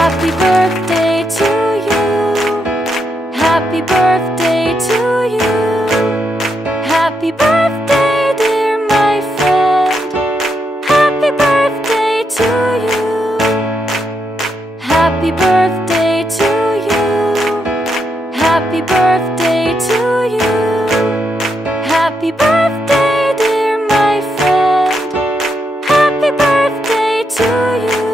Happy birthday to you. Happy birthday to you. Happy birthday, dear my friend. Happy birthday to you. Happy birthday to you. Happy birthday to you. Happy birthday, dear my friend. Happy birthday to you.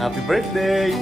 Happy birthday!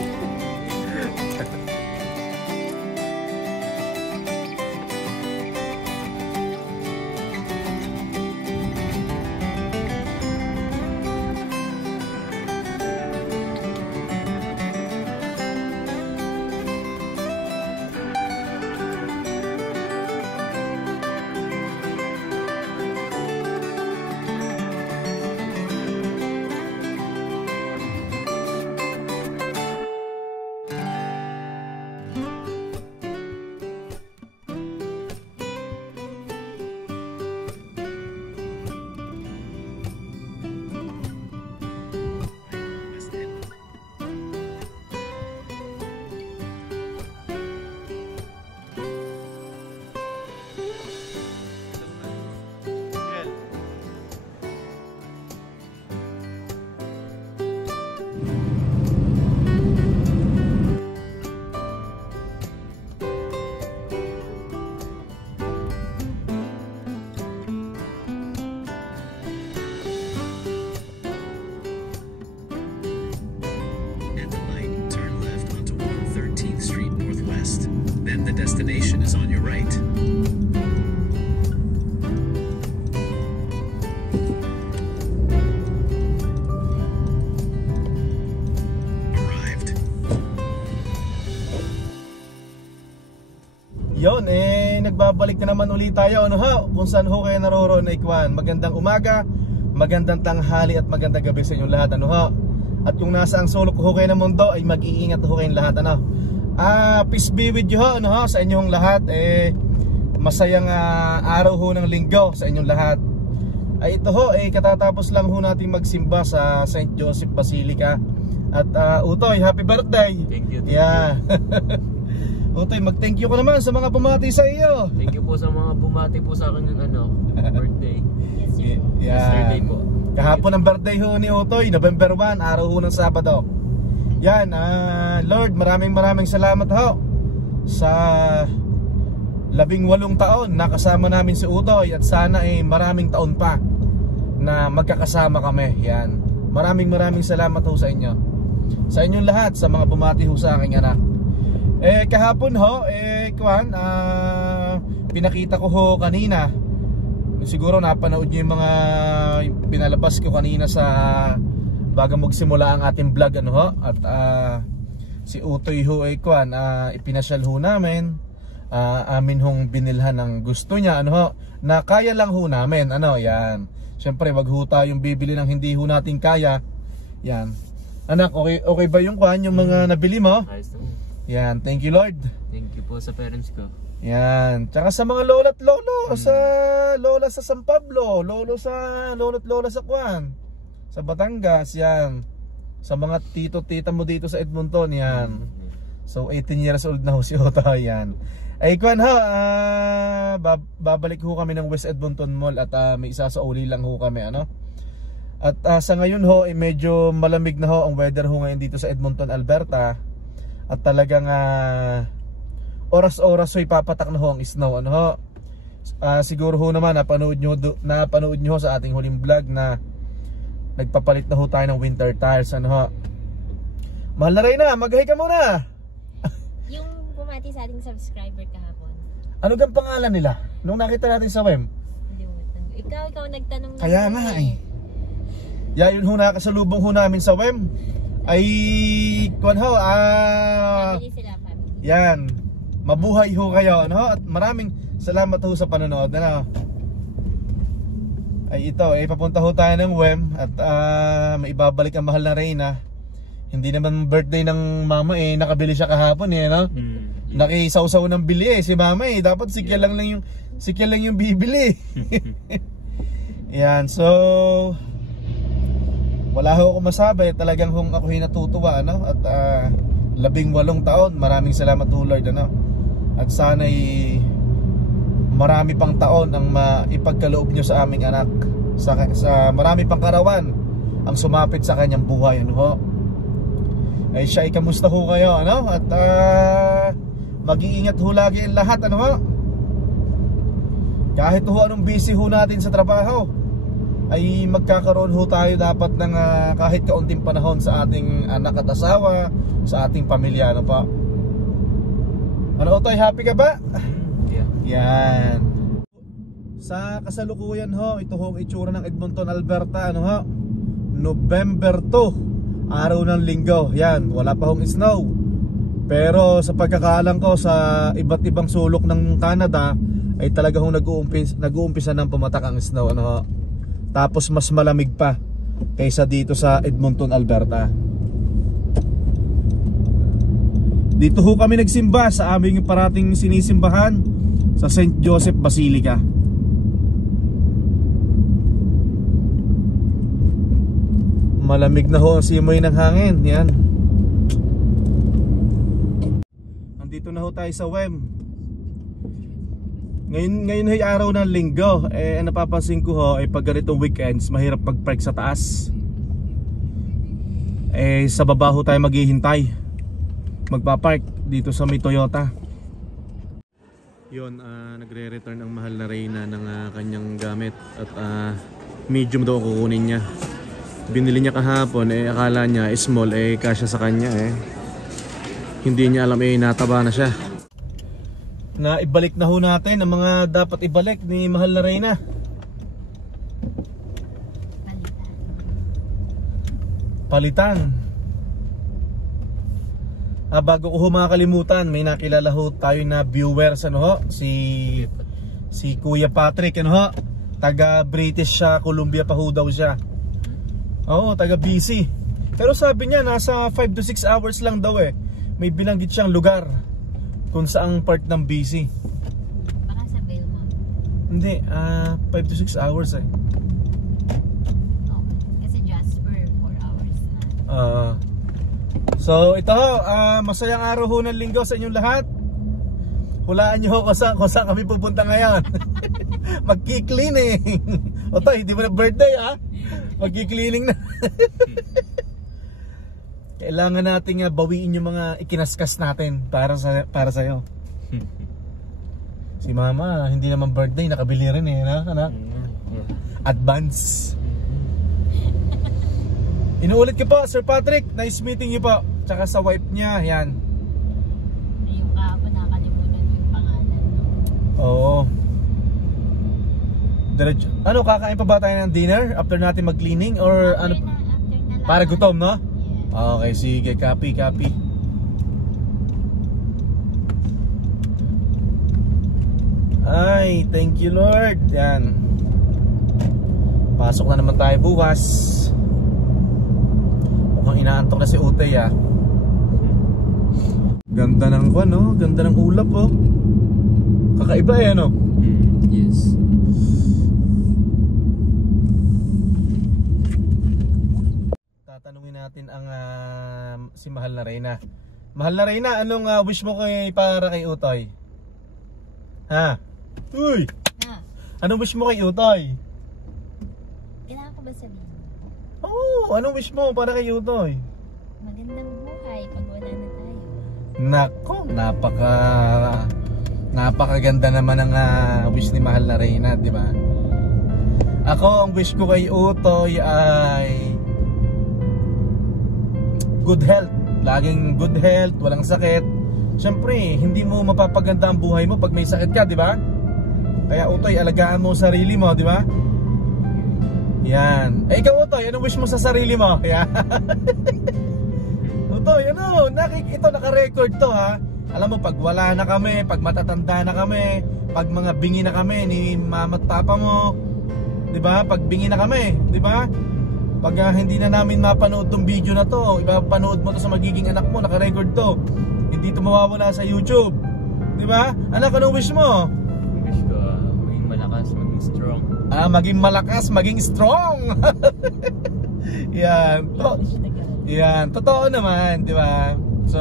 Then the destination is on your right. Arrived. Yon, nagbabalik na naman ulit tayo. Ano ha? Kung saan ho kayo naroroon na Ikwan. Magandang umaga, magandang tanghali at magandang gabi sa inyong lahat. Ano ha? At kung nasa ang sulok ho kayo ng mundo ay mag-iingat ho kayong lahat. Ano? Peace be with you ho, ano ho, sa inyong lahat. Masayang araw ho ng linggo sa inyong lahat. Ito ho, katatapos lang ho natin magsimba sa St. Joseph Basilica. At Utoy, happy birthday. Thank you. Yeah. Utoy, mag-thank you ko naman sa mga bumati sa iyo. Thank you po sa mga bumati po sa akin ng birthday. Yeah. Yesterday po. Kahapon ang birthday ho ni Utoy, November 1, araw ho ng Sabado. Yan, Lord, maraming salamat ho sa 18 taon na kasama namin si Utoy. At sana maraming taon pa na magkakasama kami. Yan, maraming salamat ho sa inyo, sa inyong lahat, sa mga bumati ho sa aking anak. Kahapon ho, pinakita ko ho kanina. Siguro napanood nyo yung mga pinalabas ko kanina sa bago magsimula ang ating vlog, ano ho. At si Utoy ho ipinasyal ho namin. Amin hong binilhan ng gusto niya, ano ho, na kaya lang ho namin, ano. Yan, syempre wag ho tayong bibili ng hindi ho natin kaya. Yan, anak, okay ba yung yung mga nabili mo? Yan, thank you Lord. Thank you po sa parents ko. Yan, tsaka sa mga lola at lolo, sa lola sa San Pablo, lolo at lola sa sa Batangas. Yan, sa mga tito-tita mo dito sa Edmonton. Yan, so 18 years old na ho si Utoy. Yan, babalik ho kami ng West Edmonton Mall. At may isa sa uli lang ho kami, ano. At sa ngayon ho, medyo malamig na ho ang weather ho ngayon dito sa Edmonton, Alberta. At talagang oras-oras ho ipapatak na ho ang snow, ano ho. Siguro ho naman napanood nyo sa ating huling vlog na nagpapalit na ho tayo ng winter tires, ano ho. Mahal na Reyna, mag-hi ka muna. Yung bumati sa ating subscriber kahapon, ano gang pangalan nila nung nakita natin sa web? Ikaw nagtanong na. Kaya nga Yeah, yun ho, nakasalubong ho namin sa web. ay kuwan ho, Family sila, family. yan, mabuhay ho kayo, no? At maraming salamat ho sa panonood, ano? Ay ito, papunta ho tayo ng WEM at maibabalik ang mahal na Reyna. Hindi naman birthday ng mama nakabili siya kahapon no? Nakisawsaw ng bili si mama dapat sikya lang yung bibili. Yan, so wala ho ako masabi, talagang ako'y natutuwa, ano? At 18 taon, maraming salamat ho Lord, ano? At sana'y marami pang taon ang maipagkaloob nyo sa aming anak, sa marami pang karawan ang sumapit sa kanyang buhay, ano ho? Ay siya, kamusta ho kayo, ano? At mag-iingat ho lagi ang lahat, ano ho? Kahit ho anong busy ho natin sa trabaho, ay magkakaroon ho tayo dapat ng kahit kaunting panahon sa ating anak at asawa, sa ating pamilya, ano pa? Ano Otoy, happy ka ba? Yeah. Yan. Sa kasalukuyan ho, ito ho ang itsura ng Edmonton, Alberta, ano ho? November 2, araw ng linggo. Yan, wala pa hong snow. Pero sa pagkakaalam ko sa iba't ibang sulok ng Canada ay talaga hong nag-uumpisa ng pumatak ang snow, ano ho? Tapos mas malamig pa kaysa dito sa Edmonton, Alberta. Dito ho kami nagsimba sa aming parating sinisimbahan sa St. Joseph Basilica. Malamig na ho ang simoy ng hangin. Yan. Nandito na ho tayo sa WEM. Ngayon ay araw ng linggo. Napapansin ko ho, pag ganitong weekends mahirap mag-park sa taas. Sa baba ho tayo maghihintay, magpapark dito sa may Toyota. Yun, nagre-return ang mahal na Reyna ng kanyang gamit. At medium daw kukunin niya. Binili niya kahapon, akala niya small, kasya sa kanya hindi niya alam, nataba na siya. Na ibalik na ho natin ang mga dapat ibalik ni mahal na Reyna. Palitan. Bago ko makalimutan, may nakilala ho tayo na viewers, ano ho? Si Kuya Patrick, ano ho? Taga British Columbia pa ho daw siya. Oo, taga BC. Pero sabi niya nasa 5 to 6 hours lang daw May binanggit siyang lugar kung saang part ng BC. Baka sa Belmont. Hindi, 5 to 6 hours Okay. Kasi Jasper 4 hours na. So ito masayang araw ho ng linggo sa inyong lahat. Hulaan nyo kung saan kami pupunta ngayon. Magki-cleaning. Otoy, hindi mo na birthday Magki-cleaning na. Kailangan nating bawiin yung mga ikinaskas natin para sa'yo. Si mama, hindi naman birthday, nakabili rin anak? Advance. Inuulit ko po, Sir Patrick, nice meeting you po. Tsaka sa wife niya, yan. Yung kahapon nakalimutan yung pangalan. Oo. Ano, kakain pa ba tayo ng dinner after natin mag-cleaning? Or After ano? na Para gutom, no? Yeah. Okay, sige, copy. Ay, thank you Lord. Yan. Pasok na naman tayo bukas. Mukhang inaantok na si Utay Ganda ng Ganda ng ulap Kakaiba ano? Yes. Tatanungin natin ang si mahal na Reyna. Mahal na Reyna, anong wish mo para kay Utoy? Ha? Uy! Anong wish mo kay Utoy? Kailangan ko ba sabihin? Anong wish mo para kay Utoy? Magandang buhay pag wala na tayo. Nako, napakaganda naman ang wish ni mahal na Reyna, di ba? Ako, ang wish ko kay Utoy ay good health. Laging good health, walang sakit. Siyempre, hindi mo mapapaganda ang buhay mo pag may sakit ka, di ba? Kaya Utoy, alagaan mo sarili mo, di ba? Yan. Ikaw Utoy, anong wish mo sa sarili mo? Yan. Utoy, ano, ito naka-record to ha. Alam mo, pag wala na kami, pag matatanda na kami, pag mga bingi na kami ni mama at papa mo, di ba? Pag bingi na kami, di ba? Pag hindi na namin mapanood tong video na to, ipapanood mo to sa magiging anak mo, naka-record to. Hindi to mawawala sa YouTube. Di ba? Anak, anong wish mo? Wish ko, maging malakas, maging strong. Maging malakas, maging strong. Yan. Yan, totoo naman, di ba? So,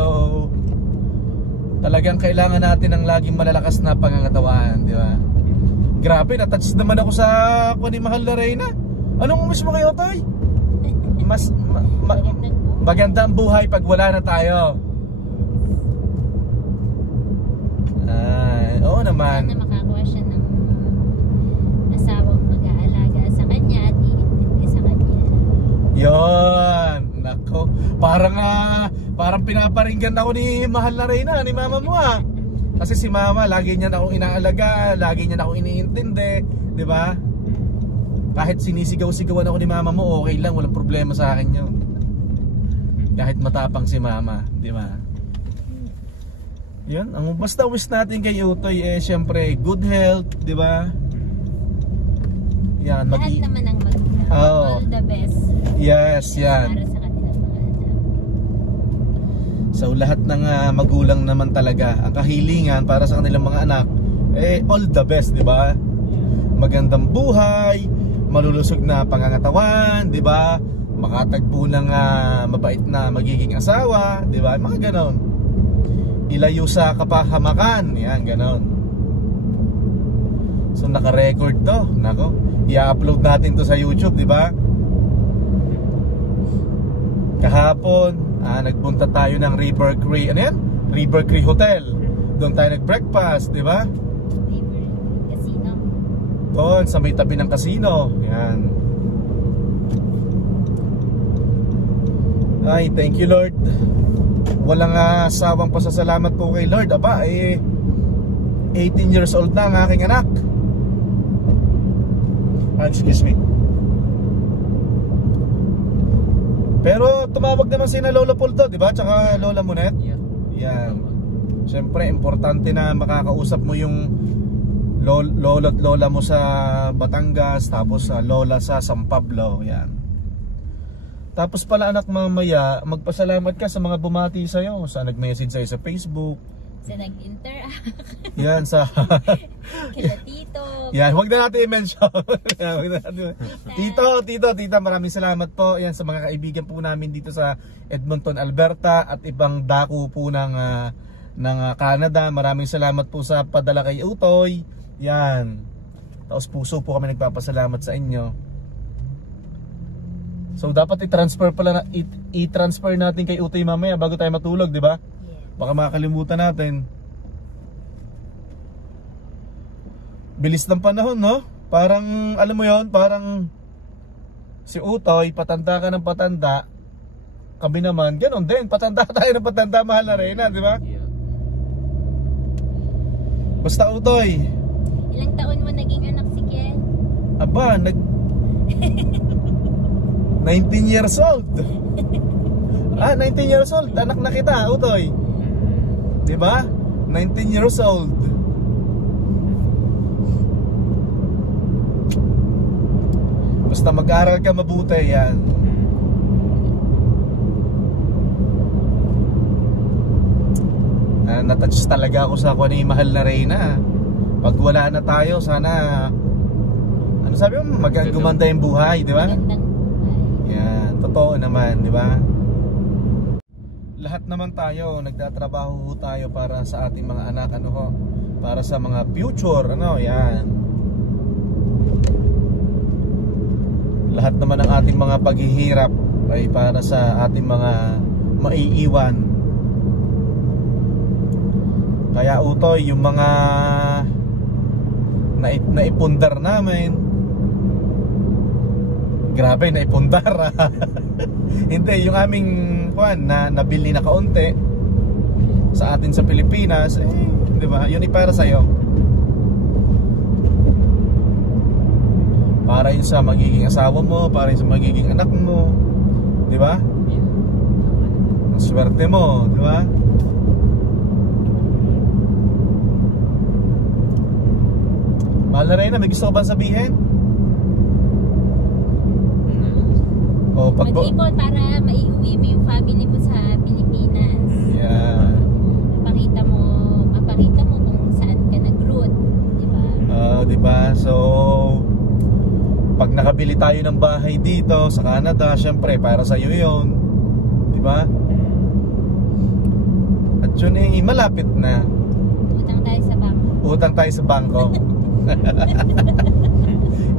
talagang kailangan natin ng laging malalakas na pangangatawan, di ba? Grabe, natouch naman ako sa ni Mahal na Reyna. Anong wish mo kayo, Toy? Mas magandang buhay pag wala na tayo. Oo naman. Sana makakuha siya ng asawang mag-aalaga sa kanya at iintindi sa kanya. Yon, nako. Parang pinaparinggan ako ni Mahal na Reyna, ni mama mo ah. Kasi si mama, lagi niya na akong inaalaga, lagi niya na akong iniintindi, di ba? Kahit sinisigaw-sigawan ako ni mama mo, okay lang, walang problema sa akin yun. Kahit matapang si mama, di ba? Yan, ang basta wish natin kay Utoy syempre good health, di ba? Yan, Lahat naman ang magulang. Oo. All the best. Yes, yan. Para sa kanilang mga anak. So lahat ng magulang naman talaga, ang kahilingan para sa kanilang mga anak, all the best, di ba? Magandang buhay, malulusog na pangangatawan, di ba? Makatagpo ng mabait na magiging asawa, di ba? Mga ganon. Ilayo sa kapahamakan, yan, ganon. So naka-record to, nako. I-upload natin to sa YouTube, di ba? Kahapon, nagpunta tayo ng River Cree, ano yan? River Cree Hotel. Doon tayo nag-breakfast, di ba? Casino. Doon, sa may tabi ng casino. Yan. Ay, thank you Lord. Walang sawang pasasalamat po kay Lord. Aba, 18 years old na ang aking anak. Excuse me. Pero tumawag naman si na Lola Poldo, di ba? Tsaka Lola Monet. Yeah. Yan. Siyempre, importante na makakausap mo yung lola at lola mo sa Batangas, tapos lola sa San Pablo. Yan. Tapos pala anak, mamaya magpasalamat ka sa mga bumati sa'yo, sa nag-message sa'yo sa Facebook, Sa nag-interact. yan, sa Kila Tito. yan, huwag na natin i-mention. Huwag na natin. Tita, maraming salamat po. Yan, sa mga kaibigan po namin dito sa Edmonton, Alberta, at ibang dako po ng Canada. Maraming salamat po sa padala kay Utoy. Yan. Tapos puso po kami nagpapasalamat sa inyo. So dapat i-transfer natin kay Utoy mamaya bago tayo matulog, di ba? Baka makakalimutan natin. Bilis ng panahon, no? Parang, alam mo yon, parang si Utoy, patanda ka ng patanda. Kami naman, ganon din, patanda tayo ng patanda, Mahal na Reyna, di ba? Yeah. Basta Utoy, Ilang taon mo naging anak si Ken? aba, 19 years old. 19 years old, anak na kita, Utoy. Diba? 19 years old. Basta mag-aral ka mabuti, yan. Natouch talaga ako sa ni Mahal na Reyna. Pag wala na tayo, sana ano sabi mo, gumanda yung buhay, di ba? Magandang buhay. Yan, totoo naman, di ba? Lahat naman tayo, nagtatrabaho tayo para sa ating mga anak, ano ho, para sa mga future, ano, yan. Lahat naman ng ating mga paghihirap ay para sa ating mga maiiwan. Kaya Utoy, yung mga naipundar namin, grabe, naipundar. Hindi, yung aming na nabili na kaunti sa atin sa Pilipinas, di ba? Yun ay para sa'yo. Para yun sa magiging asawa mo, para yun sa magiging anak mo, di ba? Yeah. Swerte mo, di ba? Mahal na rin na, may gusto ko ba sabihin? O, Mag-ipon para maiuwi mo yung family mo sa Pilipinas. Yeah. Mapakita mo kung saan ka nag-root, di ba? Di ba? So, pag nakabili tayo ng bahay dito sa Canada, syempre para sa iyo 'yon. Di ba? At yun eh, malapit na. Utang tayo sa bangko. Utang tayo sa bangko.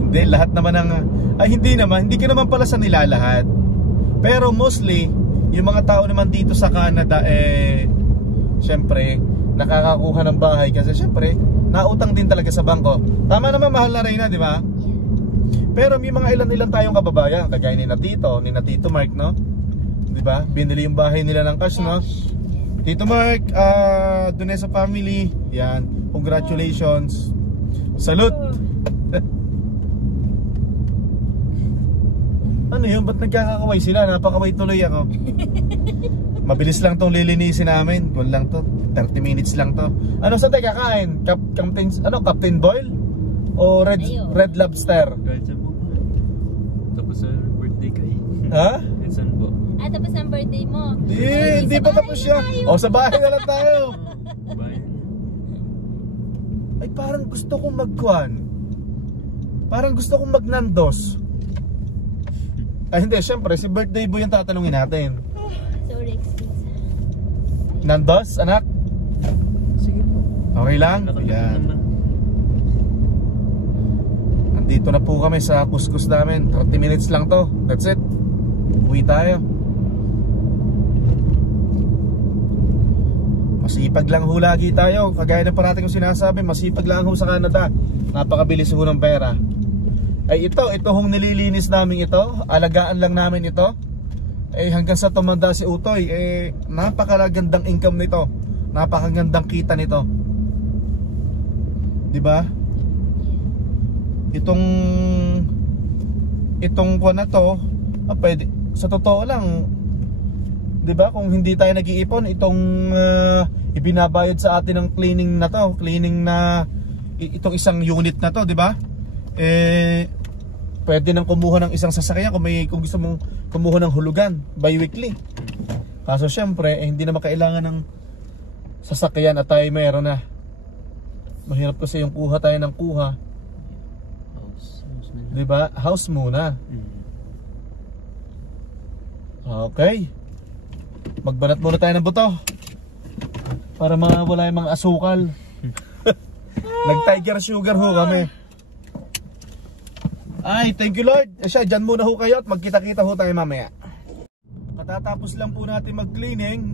Hindi, lahat naman ng... Ay, hindi ka naman pala sa nilalahat. Pero mostly, yung mga tao naman dito sa Canada, syempre, nakakakuha ng bahay kasi syempre, nautang din talaga sa bangko. Tama naman, mahal na Reyna, di ba? Pero may mga ilan tayong kababayan, kagaya ni na Tito Mark, no? Di ba? Binili yung bahay nila ng cash, no? Tito Mark, Donesa family, yan. Congratulations. Salute. Ano yun? Ba't nagkakakaway sila? Napakaway tuloy ako. Mabilis lang tong lilinisin namin. Kung lang to, 30 minutes lang to. Ano sa tayo kakain? Captain Boil? O Red Lobster? Kahit saan po. Tapos sa birthday ko eh. Ha? Kahit saan po. Tapos ang birthday mo. Hindi pa tapos siya. O sa bahay na lang tayo. Bye. Ay parang gusto kong magkuhan. Parang gusto kong magnandos. Ay hindi, syempre si birthday boy yung tatanungin natin. Sorry, excuse. Nandos, anak? Sige po. Okay lang? Nakatagal Yan. naman. Andito na po kami sa kuskus namin. 30 minutes lang to. That's it. Uwi tayo. Masipag lang ho lagi tayo. Kagaya ng parating kong sinasabi, masipag lang ho sa Canada. Napakabilis ho ng pera. Ay ito hong nililinis namin ito. Alagaan lang namin ito. Hanggang sa tumanda si Utoy, napakagandang income nito. Napakagandang kita nito. 'Di ba? Itong kuwan na to, pwede, sa totoo lang, 'di ba, kung hindi tayo nag-iipon, itong ibinabayad sa atin ng cleaning na to, itong isang unit na to, 'di ba? Pwede nang kumuha ng isang sasakyan kung gusto mong kumuha ng hulugan bi-weekly. Kaso syempre, hindi na makailangan ng sasakyan at tayo mayroon na. Mahirap kasi yung kuha tayo ng kuha. House. 'Di ba? House muna. Okay. Magbanat muna tayo ng buto para mawala yung mga asukal. Nag-tiger sugar ho kami. Ay, thank you Lord. Siya, dyan muna ho kayo at magkita-kita ho tayo mamaya. Katatapos lang po natin mag-cleaning.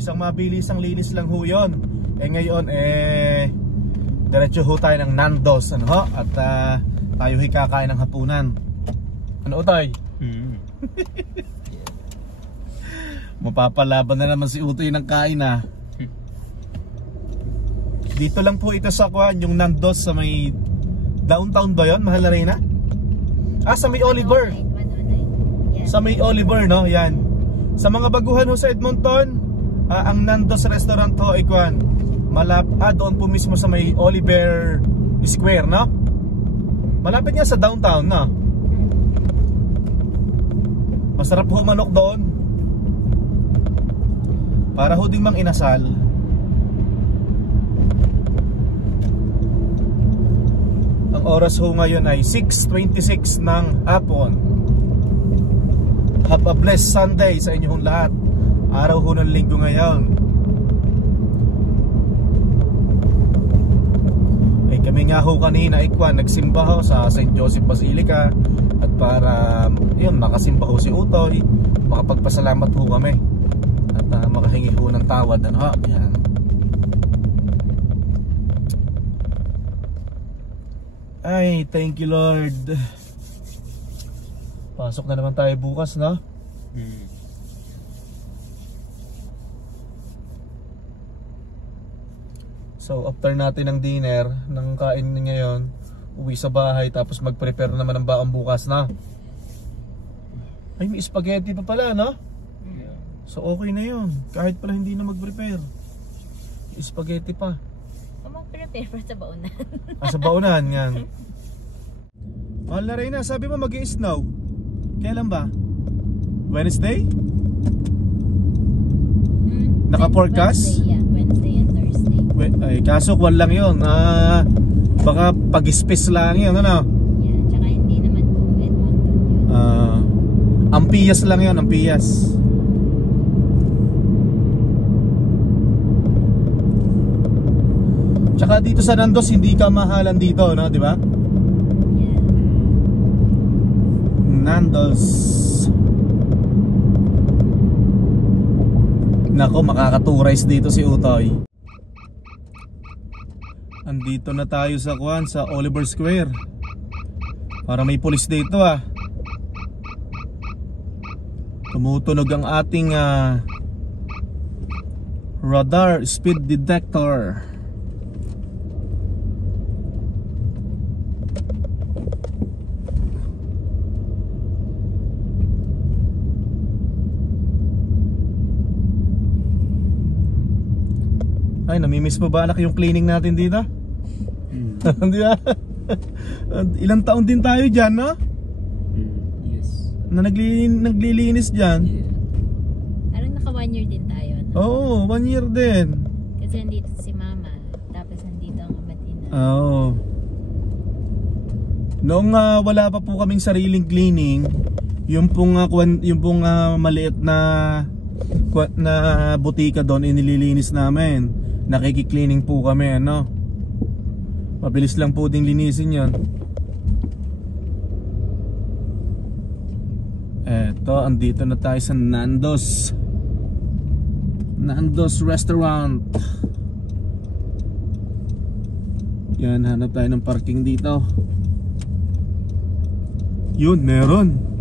Isang mabilisang linis lang ho yun. Ngayon, diretso ho tayo ng Nandos, ano ho? At tayo ho'y kakain ng hapunan. Ano Utoy? Mapapalaban na naman si Utoy ng kain ah. Dito lang po ito sa Kuan, yung Nandos sa may downtown ba yun? Mahal na Reyna? Sa may Oliver. Yeah. Sa may Oliver, no? Yan. Sa mga baguhan ho sa Edmonton, ang Nandos restaurant ho ay Kuan. Doon po mismo sa may Oliver Square, no? Malapit niya sa downtown, no? Masarap ho manok doon. Para ho ding mang inasal. Ang oras ho ngayon ay 6:26 ng hapon. Have a blessed Sunday sa inyong lahat. Araw ho ng linggo ngayon. Kami nga ho kanina nagsimba ho sa St. Joseph Basilica. At para yun, makasimba ho si Utoy, makapagpasalamat ho kami. At makahingi ho ng tawad. Ano, yan. Ay, thank you Lord. Pasok na naman tayo bukas, no? So after natin ng dinner, ng kain ngayon, uwi sa bahay, tapos mag-prepare naman ng baon bukas na. Ay, may spaghetti pa pala, no? So okay na yun. Kahit pala hindi na mag-prepare. Spaghetti pa. Mag-prepare pa sa baunan. Sa baunan, yan. Mahal na Reyna, sabi mo mag-i-snow. Kailan ba? Wednesday? Naka-forecast? Wednesday, yeah. Wednesday and Thursday. Ay, kaso kwan lang yun. Baka pag-space lang yun, ano? Yeah, tsaka hindi naman po Edmonton yun. Ampiyas lang yun, Ampiyas. Tsaka dito sa Nandos, hindi ka mahalan dito, no? Di ba? Yeah. Nandos. Nako, makaka-tourize dito si Utoy. Andito na tayo sa sa Oliver Square. Para may pulis dito Tumutunog ang ating radar speed detector. Ay, namimiss mo ba anak yung cleaning natin dito? Di ba? Ilang taon din tayo dyan, no? Yes. Na naglilinis dyan. Yeah. Parang naka 1 year din tayo, no? Oo, 1 year din. Kasi nandito si mama, tapos nandito ang amatina. Oo. Noong wala pa po kaming sariling cleaning, yung pong maliit na butika doon inililinis namin. Nakiki-cleaning po kami, ano? Mabilis lang po ding linisin yon. Eto, andito na tayo sa Nandos. Nandos Restaurant. Yan, hanap tayo ng parking dito. Yun, meron.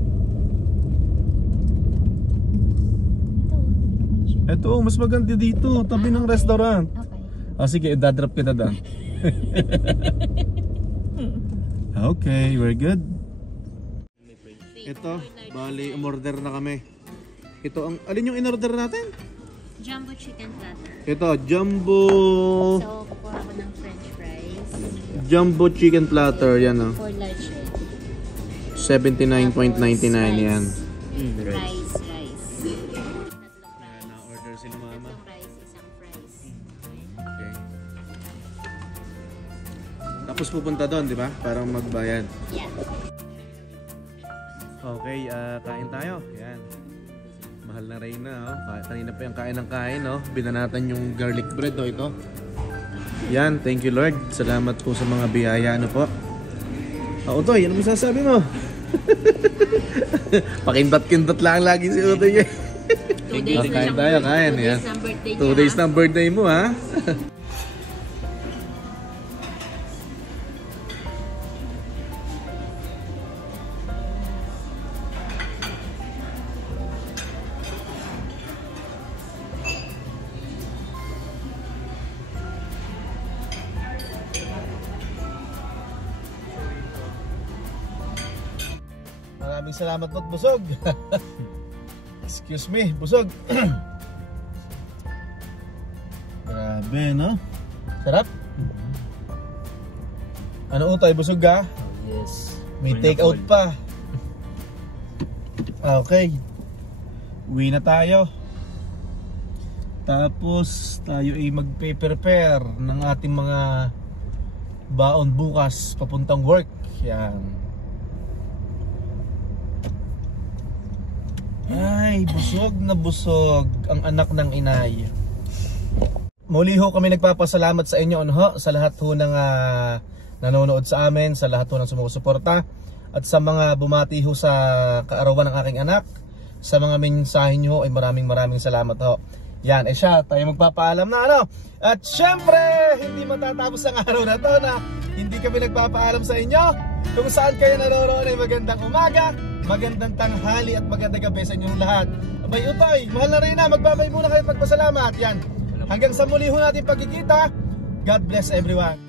Ito, mas maganda dito, tabi ng restaurant. Okay. Sige, dadrop kita doon. Okay, we're good. Ito, bali, umorder na kami. Ito, alin yung in-order natin? Jumbo chicken platter. Ito, jumbo... So, kukuha ko ng french fries. Jumbo chicken platter, yan o. 4 large red. 79.99 yan. Rice. Na-order sila mama. Tatlong rice, isang fries. Okay. Tapos pupunta doon, di ba? Para magbayad. Yeah. Okay, kain tayo. Yan. Mahal na Reyna, oh. Kanina pa yung kain ng kain, oh. Binanatan yung garlic bread, oh, ito. Yan, thank you Lord. Salamat po sa mga biyaya, ano po. Utoy, ano masasabi mo? Pakindot-kindot lang lagi si Utoy. 2 days na kain siyang tayo, kain. 2 Yan. days ng birthday 2 days ng birthday mo, ha? Maraming salamat po, busog. Excuse me, busog. Grabe, no? Sarap. Ano Utoy, busog ka? Yes. May take out pa. Okay. Uwi na tayo. Tapos tayo ay magpe-prepare ng ating mga baon bukas papuntang work. Yan. Ay, busog na busog ang anak ng inay. Muli ho kami nagpapasalamat sa inyo, sa lahat ho ng nanonood sa amin, sa lahat ho ng sumusuporta, at sa mga bumati ho sa kaarawan ng aking anak. Sa mga mensahe nyo ay maraming salamat ho. Yan, siya, tayo magpapaalam na, ano? At syempre, hindi matatapos ang araw na to na hindi kami nagpapaalam sa inyo. Kung saan kayo nanonood ay magandang umaga, magandang tanghali at magandang gabi sa inyong lahat. Abay Utoy, mahal na Reyna, magbabay muna kayo at magpasalamat. Yan, hanggang sa muli ho natin pagkikita. God bless everyone.